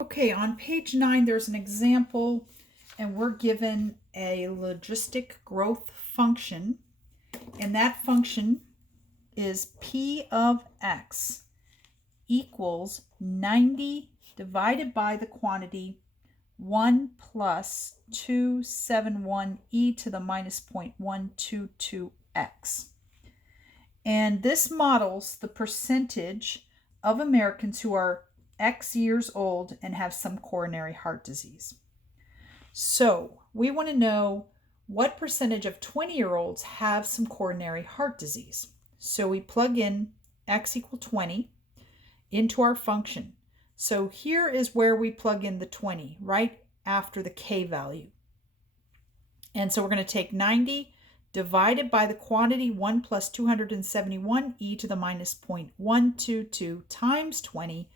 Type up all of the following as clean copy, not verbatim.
Okay, on page 9, there's an example, and we're given a logistic growth function, and that function is P of X equals 90 divided by the quantity 1 plus 271 e to the minus 0.122x. And this models the percentage of Americans who are X years old and have some coronary heart disease. So we want to know what percentage of 20-year-olds have some coronary heart disease. So we plug in X equal 20 into our function. So here is where we plug in the 20, right after the K value. And so we're going to take 90 divided by the quantity 1 plus 271 e to the minus 0.122 times 20.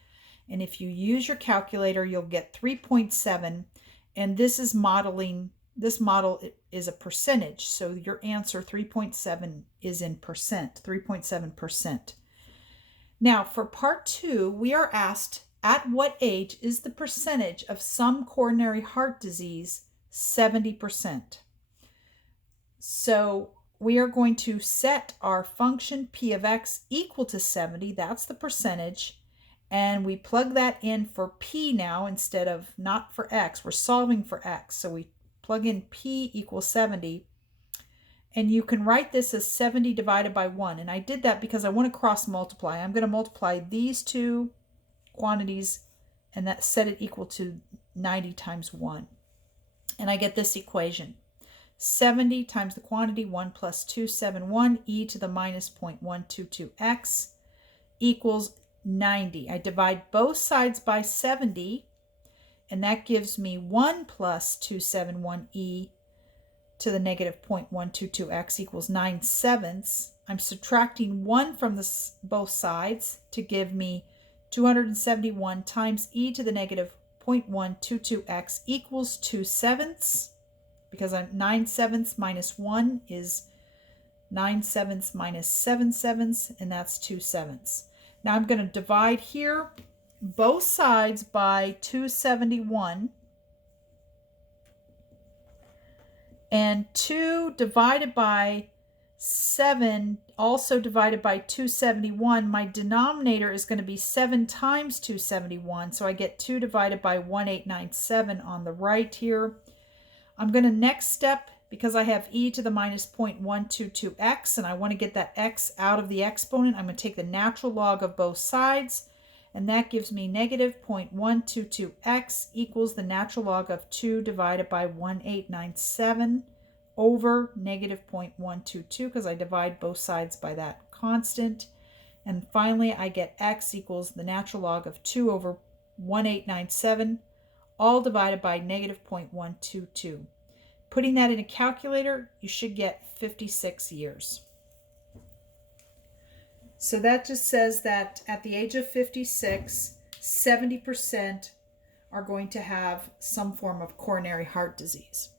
And if you use your calculator, you'll get 3.7. And this model is a percentage. So your answer 3.7 is in percent, 3.7%. Now for part 2, we are asked, at what age is the percentage of some coronary heart disease 70%? So we are going to set our function P of X equal to 70. That's the percentage. And we plug that in for P now instead of not for X. We're solving for X. So we plug in P equals 70. And you can write this as 70 divided by 1. And I did that because I want to cross multiply. I'm going to multiply these two quantities and that set it equal to 90 times 1. And I get this equation. 70 times the quantity 1 plus 271 e to the minus 0.122x equals 90. I divide both sides by 70, and that gives me 1 plus 271 e to the negative 0.122x equals 9/7. I'm subtracting 1 from both sides to give me 271 times e to the negative 0.122x equals 2/7, because 9/7 minus 1 is 9/7 minus 7/7, and that's 2/7. Now I'm going to divide here both sides by 271. And 2 divided by 7, also divided by 271, my denominator is going to be 7 times 271. So I get 2 divided by 1897 on the right here. I'm going to next step, because I have e to the minus 0.122x, and I want to get that x out of the exponent, I'm going to take the natural log of both sides, and that gives me negative 0.122x equals the natural log of 2 divided by 1897 over negative 0.122, because I divide both sides by that constant. And finally, I get x equals the natural log of 2 over 1897, all divided by negative 0.122. Putting that in a calculator, you should get 56 years. So that just says that at the age of 56, 70% are going to have some form of coronary heart disease.